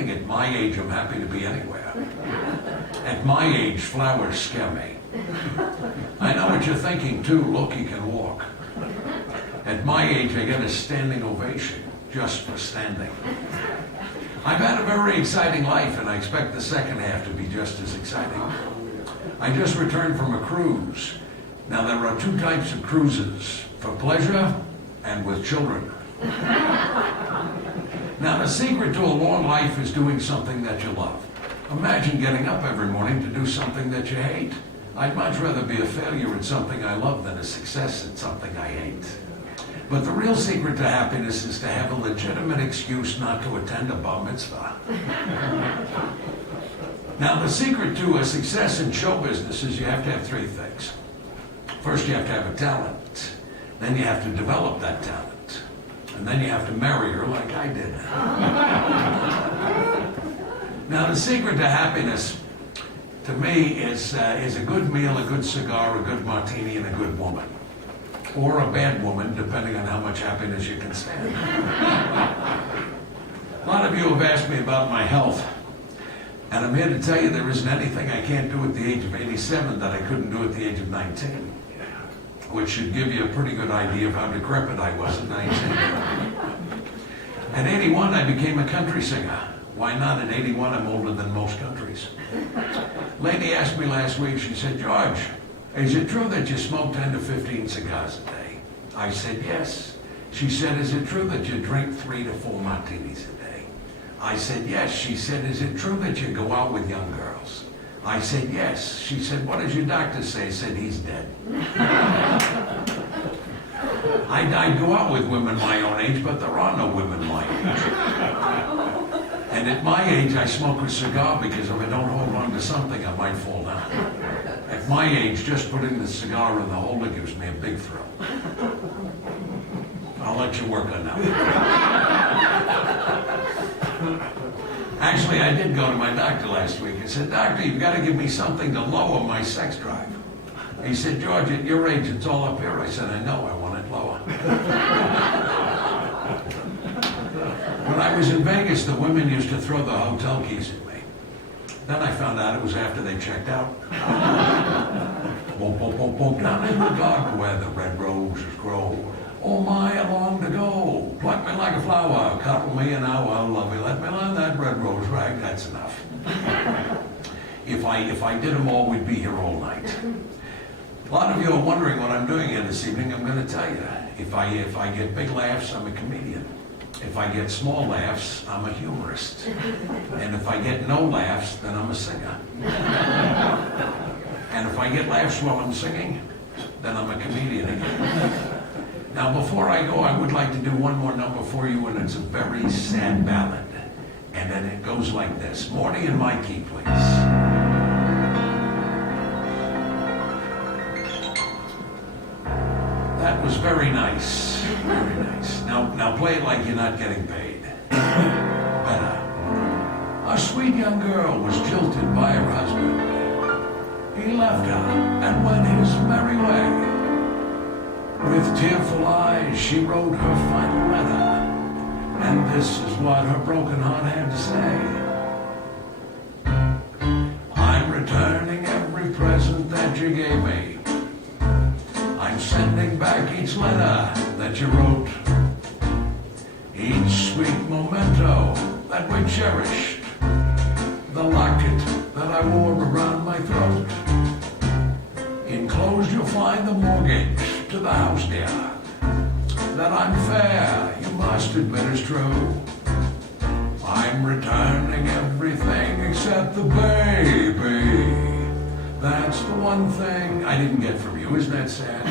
kidding. At my age, I'm happy to be anywhere. At my age, flowers scare me. I know what you're thinking, too. Look, he can walk. At my age, I get a standing ovation just for standing. I've had a very exciting life, and I expect the second half to be just as exciting. I just returned from a cruise. Now, there are two types of cruises, for pleasure and with children. Now, the secret to a long life is doing something that you love. Imagine getting up every morning to do something that you hate. I'd much rather be a failure at something I love than a success at something I hate. But the real secret to happiness is to have a legitimate excuse not to attend a bar mitzvah. Now, the secret to a success in show business is you have to have three things. First, you have to have a talent. Then you have to develop that talent. And then you have to marry her like I did. Now, the secret to happiness, to me, is a good meal, a good cigar, a good martini, and a good woman. Or a bad woman, depending on how much happiness you can stand. A lot of you have asked me about my health. And I'm here to tell you there isn't anything I can't do at the age of 87 that I couldn't do at the age of 19. Which should give you a pretty good idea of how decrepit I was at 19. At 81, I became a country singer. Why not? At 81, I'm older than most countries. Lady asked me last week, she said, George, is it true that you smoke 10 to 15 cigars a day? I said, yes. She said, is it true that you drink 3 to 4 martinis a day? I said, yes. She said, is it true that you go out with young girls? I said, yes. She said, what does your doctor say? I said, he's dead. I'd go out with women my own age, but there are no women my age. And at my age, I smoke a cigar because if I don't hold on to something, I might fall down. At my age, just putting the cigar in the holder gives me a big thrill. I'll let you work on that one. Actually, I did go to my doctor last week. I said, Doctor, you've got to give me something to lower my sex drive. He said, George, at your age, it's all up here. I said, I know, I want it lower. When I was in Vegas, the women used to throw the hotel keys at me. Then I found out it was after they checked out. Boom, boom, boom, boom, down in the garden where the red roses grow. Oh my, I long to go. Pluck me like a flower, cuddle me an hour, love me, let me learn that red rose rag. That's enough. If I did them all, we'd be here all night. A lot of you are wondering what I'm doing here this evening. I'm going to tell you. If I get big laughs, I'm a comedian. If I get small laughs, I'm a humorist. And if I get no laughs, then I'm a singer. And if I get laughs while I'm singing, then I'm a comedian again. Now, before I go, I would like to do one more number for you, and it's a very sad ballad. And then it goes like this. Morty and Mikey, please. That was very nice. Very nice. Now play it like you're not getting paid. Better. A sweet young girl was jilted by her husband. He left her and went his merry way. With tearful eyes, she wrote her final letter, and this is what her broken heart had to say. I'm returning every present that you gave me. I'm sending back each letter that you wrote. Each sweet memento that we cherished. The locket that I wore around my throat. Enclosed you'll find the mortgage to the house, dear. That I'm fair, you must admit is true. I'm returning everything except the baby. That's the one thing I didn't get from you. Isn't that sad?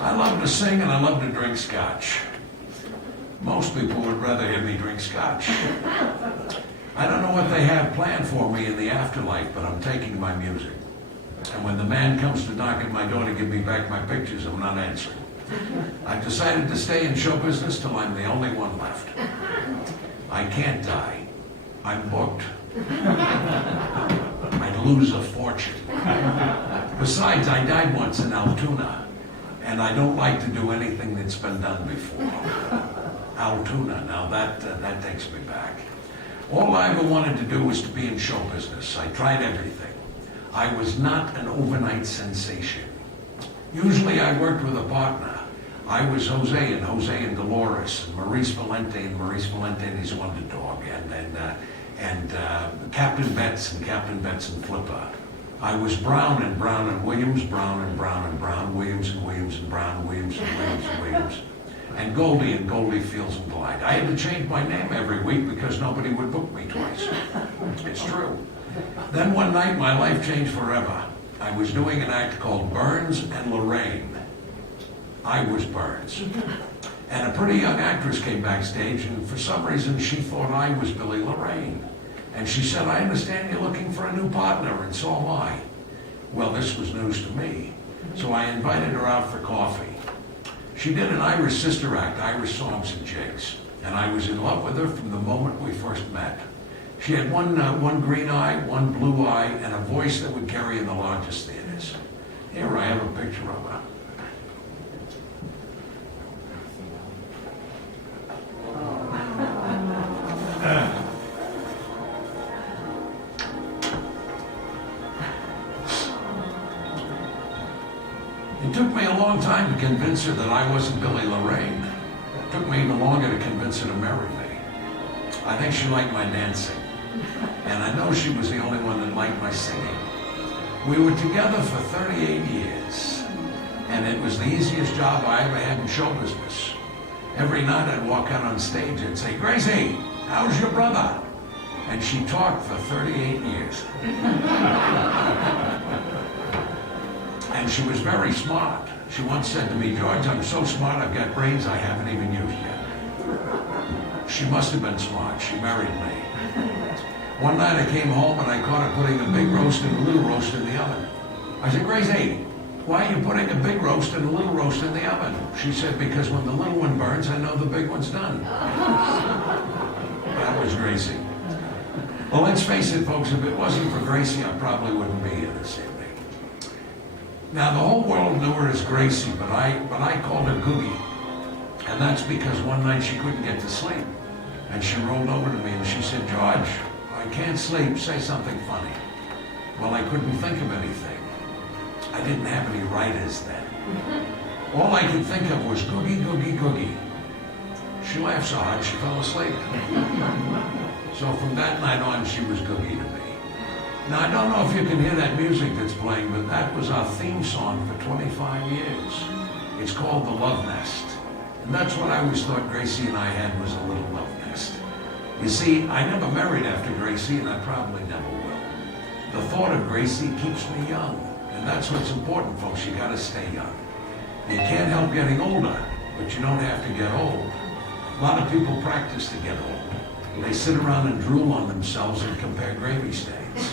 I love to sing and I love to drink scotch. Most people would rather hear me drink scotch. I don't know what they have planned for me in the afterlife, but I'm taking my music. And when the man comes to knock at my door to give me back my pictures, I'm not answering. I've decided to stay in show business till I'm the only one left. I can't die. I'm booked. I'd lose a fortune. Besides, I died once in Altoona. and I don't like to do anything that's been done before. Altoona, now that takes me back. All I ever wanted to do was to be in show business. I tried everything. I was not an overnight sensation. Usually I worked with a partner. I was Jose and Dolores, and Maurice Valente and his Wonder Dog, and Captain Betts and Flipper. I was Brown and Williams, Brown and Williams and Williams and Brown, Williams and Williams and Williams. And Goldie Fields and Clyde. I had to change my name every week because nobody would book me twice. It's true. Then one night my life changed forever. I was doing an act called Burns and Lorraine. I was Burns. And a pretty young actress came backstage, and for some reason she thought I was Billy Lorraine. And she said, I understand you're looking for a new partner, and so am I. Well, this was news to me. So I invited her out for coffee. She did an Irish sister act, Irish songs and jigs. And I was in love with her from the moment we first met. She had one green eye, one blue eye, and a voice that would carry in the largest theaters. Here I have a picture of her. It took me a long time to convince her that I wasn't Billy Lorraine. It took me even longer to convince her to marry me. I think she liked my dancing. And I know she was the only one that liked my singing. We were together for 38 years. And it was the easiest job I ever had in show business. Every night I'd walk out on stage and say, Gracie, how's your brother? And she talked for 38 years. And she was very smart. She once said to me, George, I'm so smart I've got brains I haven't even used yet. She must have been smart. She married me. One night I came home and I caught her putting a big roast and a little roast in the oven. I said, Gracie, why are you putting a big roast and a little roast in the oven? She said, because when the little one burns, I know the big one's done. That was Gracie. Well, let's face it, folks, if it wasn't for Gracie, I probably wouldn't be here this evening. Now, the whole world knew her as Gracie, but I called her Googie. And that's because one night she couldn't get to sleep. And she rolled over to me and she said, George, I can't sleep, say something funny. Well, I couldn't think of anything. I didn't have any writers then. All I could think of was Googie, Googie, Googie. She laughed so hard she fell asleep. So from that night on, she was Googie to me. Now, I don't know if you can hear that music that's playing, but that was our theme song for 25 years. It's called The Love Nest. And that's what I always thought Gracie and I had, was a little love nest. You see, I never married after Gracie, and I probably never will. The thought of Gracie keeps me young. And that's what's important, folks. You gotta stay young. You can't help getting older, but you don't have to get old. A lot of people practice to get old. They sit around and drool on themselves and compare gravy stains,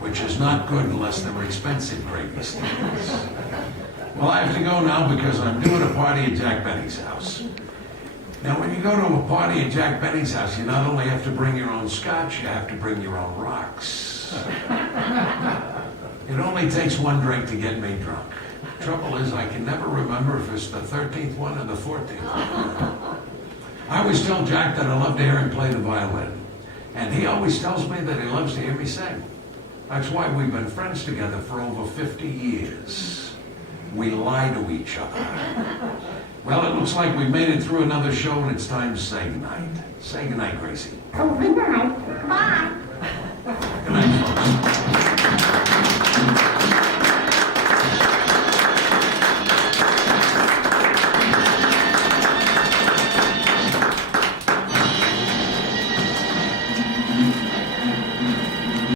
which is not good unless they're expensive gravy stains. Well, I have to go now because I'm doing a party at Jack Benny's house. Now, when you go to a party at Jack Benny's house, you not only have to bring your own scotch, you have to bring your own rocks. It only takes one drink to get me drunk. Trouble is, I can never remember if it's the 13th one or the 14th one. I always tell Jack that I love to hear him play the violin. And he always tells me that he loves to hear me sing. That's why we've been friends together for over 50 years. We lie to each other. Well, it looks like we made it through another show and it's time to say goodnight. Say goodnight, Gracie. Oh, good night. Bye.